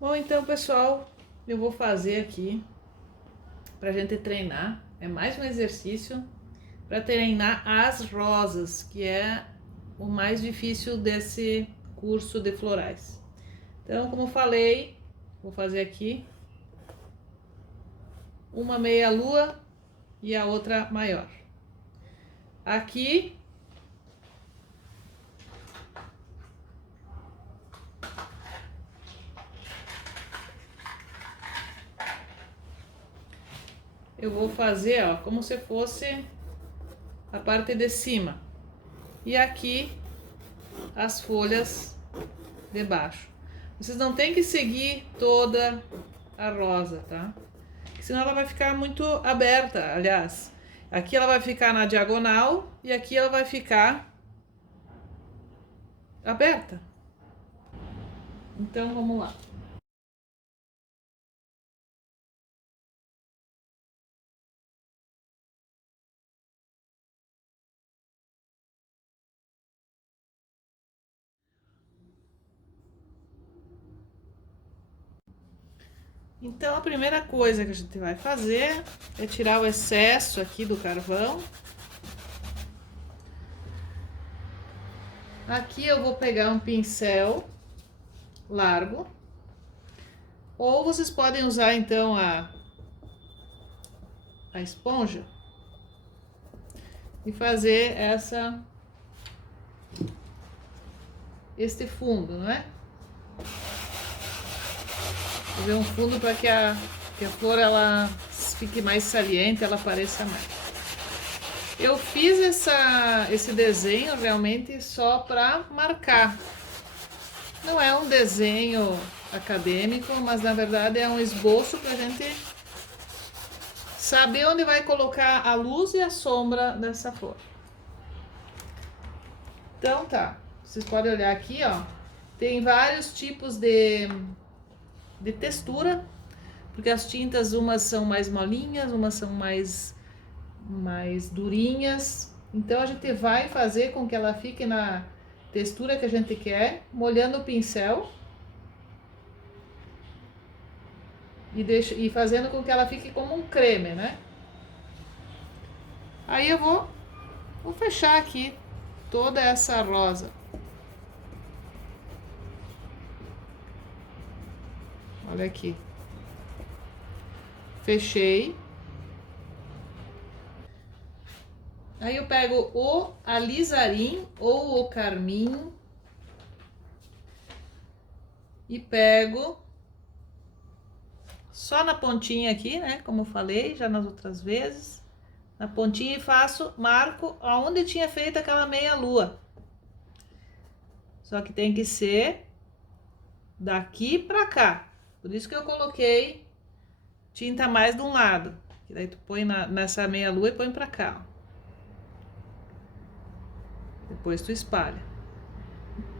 Bom, então, pessoal, eu vou fazer aqui pra gente treinar. É mais um exercício para treinar as rosas, que é o mais difícil desse curso de florais. Então, como falei, vou fazer aqui uma meia lua e a outra maior. Aqui eu vou fazer, ó, como se fosse a parte de cima. E aqui as folhas de baixo. Vocês não tem que seguir toda a rosa, tá? Senão ela vai ficar muito aberta, aliás. Aqui ela vai ficar na diagonal e aqui ela vai ficar aberta. Então vamos lá. Então a primeira coisa que a gente vai fazer é tirar o excesso aqui do carvão. Aqui eu vou pegar um pincel largo, ou vocês podem usar então a esponja e fazer este fundo, não é? Fazer um fundo para que a flor ela fique mais saliente, ela apareça mais. Eu fiz esse desenho realmente só para marcar. Não é um desenho acadêmico, mas na verdade é um esboço para a gente saber onde vai colocar a luz e a sombra dessa flor. Então tá, vocês podem olhar aqui, ó, tem vários tipos de textura, porque as tintas umas são mais molinhas, umas são mais durinhas. Então a gente vai fazer com que ela fique na textura que a gente quer, molhando o pincel e fazendo com que ela fique como um creme, né? Aí eu vou fechar aqui toda essa rosa. Olha aqui. Fechei. Aí eu pego o alizarim ou o carmim e pego só na pontinha aqui, né? Como eu falei já nas outras vezes. Na pontinha e marco aonde tinha feito aquela meia lua. Só que tem que ser daqui pra cá. Por isso que eu coloquei tinta mais de um lado. Que daí tu põe nessa meia lua e põe pra cá, ó. Depois tu espalha.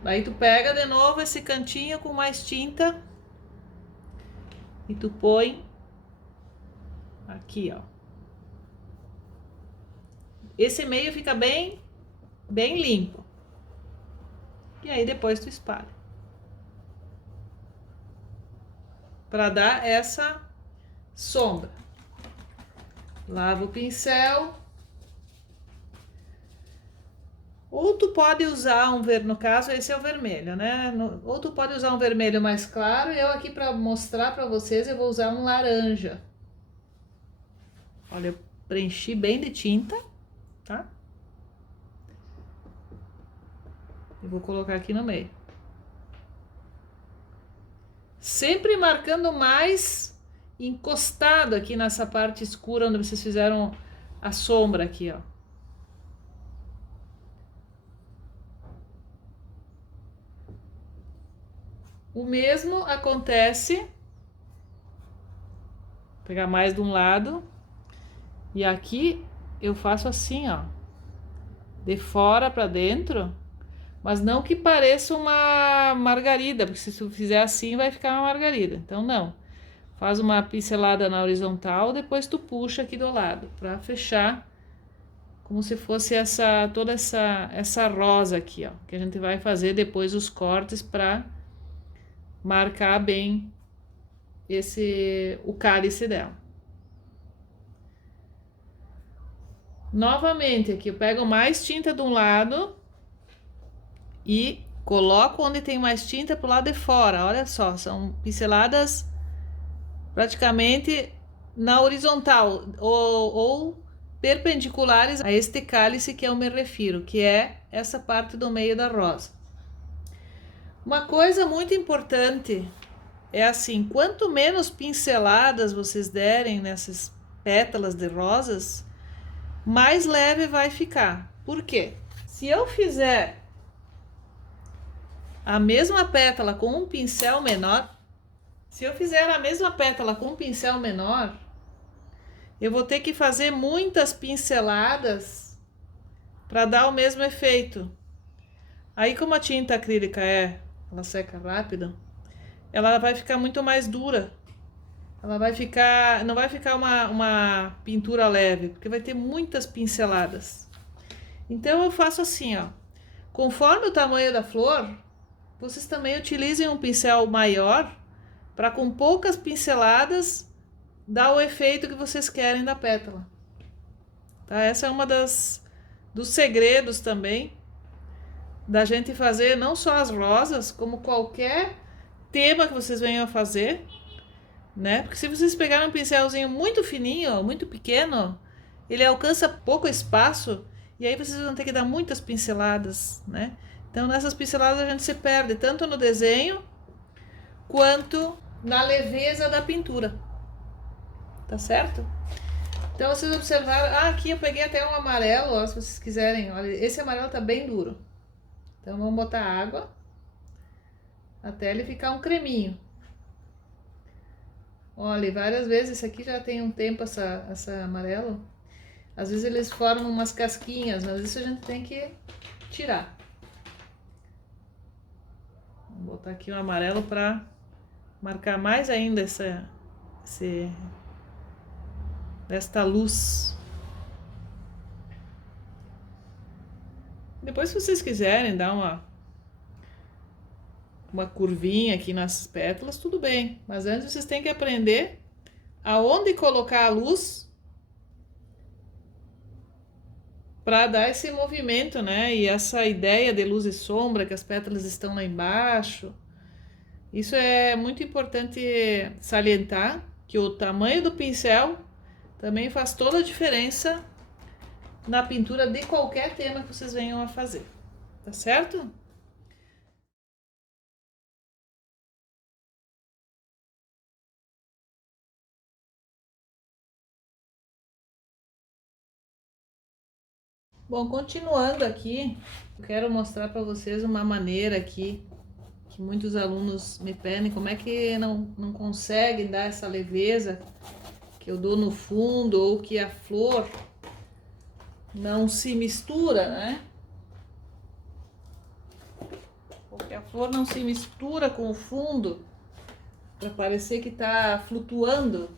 Aí tu pega de novo esse cantinho com mais tinta e tu põe aqui, ó. Esse meio fica bem limpo. E aí depois tu espalha. Para dar essa sombra. Lava o pincel. Ou tu pode usar no caso esse é o vermelho, né? Ou tu pode usar um vermelho mais claro. Eu aqui para mostrar para vocês eu vou usar um laranja. Olha, eu preenchi bem de tinta, tá? Eu vou colocar aqui no meio. Sempre marcando mais encostado aqui nessa parte escura onde vocês fizeram a sombra aqui, ó. O mesmo acontece, vou pegar mais de um lado e aqui eu faço assim, ó, de fora para dentro, mas não que pareça uma margarida, porque se tu fizer assim vai ficar uma margarida. Então não. Faz uma pincelada na horizontal, depois tu puxa aqui do lado para fechar como se fosse toda essa rosa aqui, ó, que a gente vai fazer depois os cortes para marcar bem o cálice dela. Novamente, aqui eu pego mais tinta de um lado e coloco onde tem mais tinta pro lado de fora. Olha só, são pinceladas praticamente na horizontal ou perpendiculares a este cálice que eu me refiro, que é essa parte do meio da rosa. Uma coisa muito importante é assim, quanto menos pinceladas vocês derem nessas pétalas de rosas, mais leve vai ficar. Por quê? Se eu fizer a mesma pétala com um pincel menor, eu vou ter que fazer muitas pinceladas para dar o mesmo efeito. Aí, como a tinta acrílica ela seca rápido, ela vai ficar muito mais dura. Ela vai ficar, não vai ficar uma pintura leve, porque vai ter muitas pinceladas. Então eu faço assim, ó. Conforme o tamanho da flor, vocês também utilizem um pincel maior para com poucas pinceladas dar o efeito que vocês querem da pétala. Tá? Essa é uma dos segredos também da gente fazer não só as rosas, como qualquer tema que vocês venham a fazer, né? Porque se vocês pegarem um pincelzinho muito fininho, muito pequeno, ele alcança pouco espaço e aí vocês vão ter que dar muitas pinceladas, né? Então nessas pinceladas a gente se perde tanto no desenho quanto na leveza da pintura. Tá certo? Então vocês observaram, aqui eu peguei até um amarelo, ó, se vocês quiserem, olha, esse amarelo tá bem duro. Então vamos botar água até ele ficar um creminho. Olha, várias vezes, esse aqui já tem um tempo, essa amarelo. Às vezes eles formam umas casquinhas, mas isso a gente tem que tirar. Vou botar aqui o amarelo para marcar mais ainda esta luz. Depois, se vocês quiserem dar uma curvinha aqui nas pétalas, tudo bem. Mas antes vocês têm que aprender aonde colocar a luz para dar esse movimento, né? E essa ideia de luz e sombra, que as pétalas estão lá embaixo. Isso é muito importante salientar, que o tamanho do pincel também faz toda a diferença na pintura de qualquer tema que vocês venham a fazer. Tá certo? Bom, continuando aqui, eu quero mostrar para vocês uma maneira aqui que muitos alunos me pedem, como é que não conseguem dar essa leveza que eu dou no fundo ou que a flor não se mistura, né? Porque a flor não se mistura com o fundo para parecer que tá flutuando.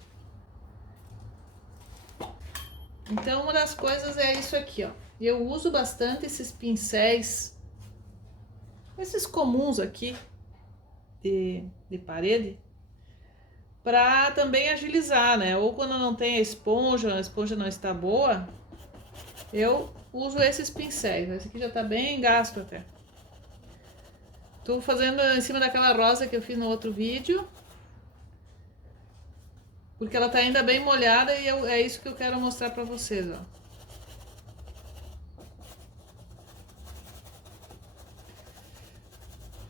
Então, uma das coisas é isso aqui, ó. Eu uso bastante esses pincéis, esses comuns aqui de parede, para também agilizar, né? Ou quando não tem a esponja não está boa, eu uso esses pincéis. Esse aqui já tá bem gasto até. Tô fazendo em cima daquela rosa que eu fiz no outro vídeo, porque ela tá ainda bem molhada e é isso que eu quero mostrar para vocês, ó.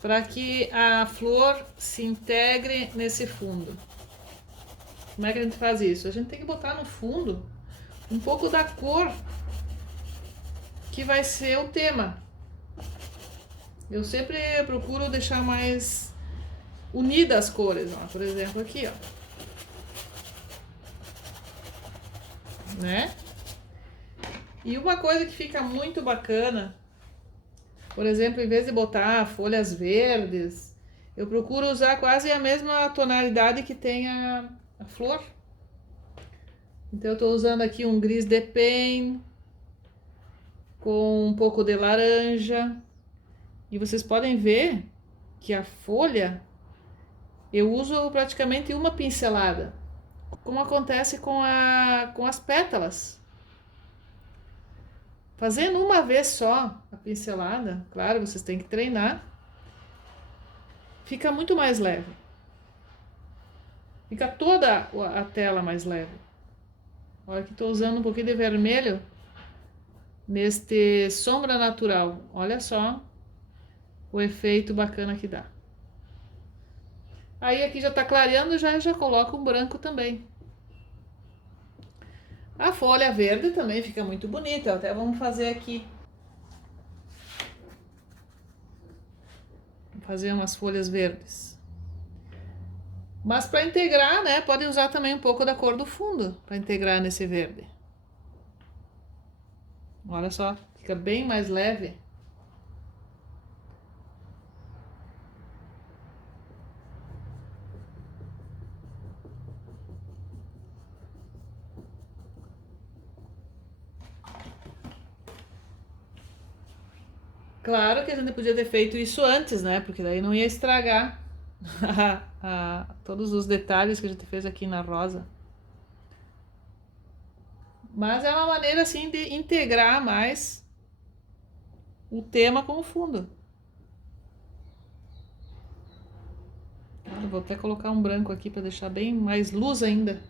Para que a flor se integre nesse fundo. Como é que a gente faz isso? A gente tem que botar no fundo um pouco da cor que vai ser o tema. Eu sempre procuro deixar mais unidas as cores, ó. Por exemplo, aqui, ó. Né? E uma coisa que fica muito bacana, por exemplo, em vez de botar folhas verdes, eu procuro usar quase a mesma tonalidade que tem a flor. Então eu tô usando aqui um gris de pen com um pouco de laranja. E vocês podem ver que a folha, eu uso praticamente uma pincelada, como acontece com as pétalas. Fazendo uma vez só a pincelada, claro, vocês têm que treinar, fica muito mais leve. Fica toda a tela mais leve. Olha que estou usando um pouquinho de vermelho neste sombra natural. Olha só o efeito bacana que dá. Aí aqui já tá clareando, já coloco um branco também. A folha verde também fica muito bonita. Até vamos fazer aqui. Vou fazer umas folhas verdes. Mas para integrar, né, pode usar também um pouco da cor do fundo para integrar nesse verde. Olha só, fica bem mais leve. Claro que a gente podia ter feito isso antes, né? Porque daí não ia estragar todos os detalhes que a gente fez aqui na rosa. Mas é uma maneira assim de integrar mais o tema com o fundo. Vou até colocar um branco aqui para deixar bem mais luz ainda.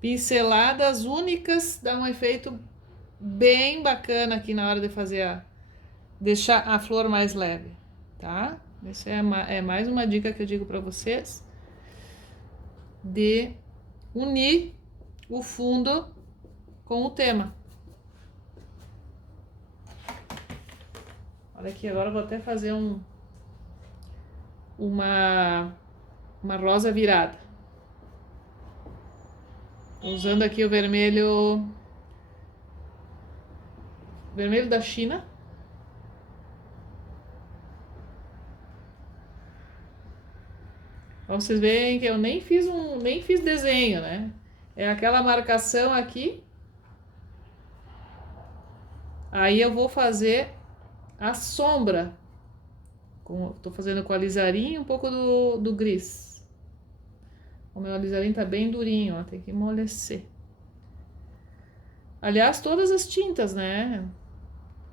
Pinceladas únicas dá um efeito bem bacana aqui na hora de fazer deixar a flor mais leve, tá? Essa é mais uma dica que eu digo para vocês de unir o fundo com o tema. Olha aqui, agora eu vou até fazer uma rosa virada. Usando aqui o vermelho da China. Então, vocês veem que eu nem fiz desenho, né? É aquela marcação aqui. Aí eu vou fazer a sombra. Tô fazendo com o alizarinho um pouco do gris. O meu alizarinho tá bem durinho, ó, tem que amolecer. Aliás, todas as tintas, né?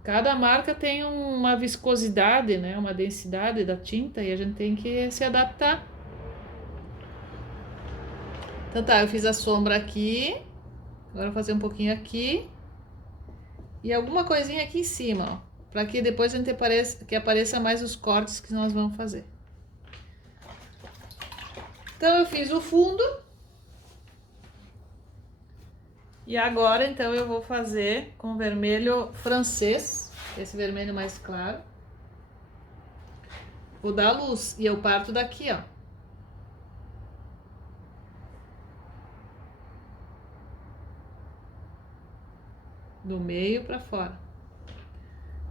Cada marca tem uma viscosidade, né? Uma densidade da tinta e a gente tem que se adaptar. Então tá, eu fiz a sombra aqui. Agora eu vou fazer um pouquinho aqui. E alguma coisinha aqui em cima, ó. Pra que depois a gente apareça mais os cortes que nós vamos fazer. Então eu fiz o fundo. E agora então eu vou fazer com vermelho francês, esse vermelho mais claro. Vou dar luz e eu parto daqui, ó. Do meio pra fora.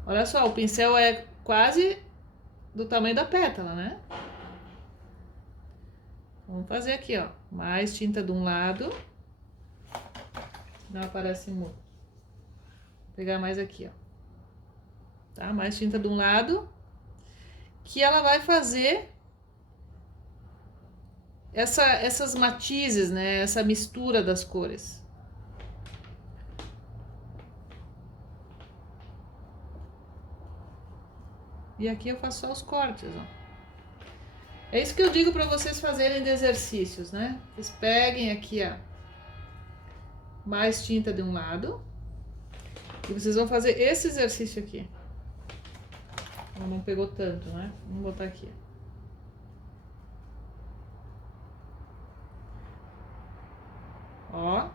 Olha só, o pincel é quase do tamanho da pétala, né? Vamos fazer aqui, ó. Mais tinta de um lado. Não aparece muito. Vou pegar mais aqui, ó. Tá? Mais tinta de um lado. Que ela vai fazer essas matizes, né? Essa mistura das cores. E aqui eu faço só os cortes, ó. É isso que eu digo para vocês fazerem de exercícios, né? Vocês peguem aqui, ó, mais tinta de um lado. E vocês vão fazer esse exercício aqui. Não pegou tanto, né? Vamos botar aqui. Ó.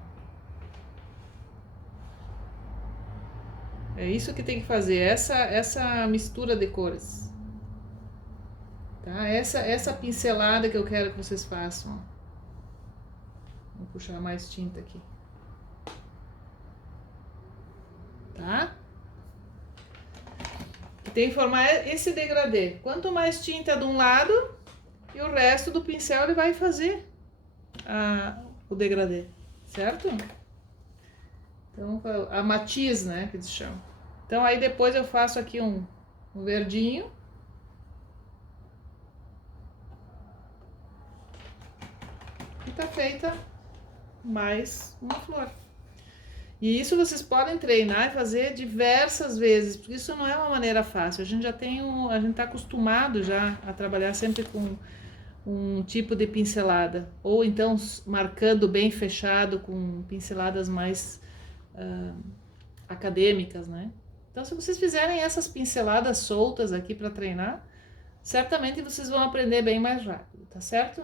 É isso que tem que fazer, essa mistura de cores. Tá? Essa pincelada que eu quero que vocês façam. Vou puxar mais tinta aqui. Tá? E tem que formar esse degradê. Quanto mais tinta de um lado, e o resto do pincel ele vai fazer o degradê, certo? Então, a matiz, né, que eles chamam. Então aí depois eu faço aqui um verdinho. E tá feita mais uma flor. E isso vocês podem treinar e fazer diversas vezes, porque isso não é uma maneira fácil. A gente já tem a gente tá acostumado já a trabalhar sempre com um tipo de pincelada, ou então marcando bem fechado com pinceladas mais acadêmicas, né? Então, se vocês fizerem essas pinceladas soltas aqui para treinar, certamente vocês vão aprender bem mais rápido, tá certo?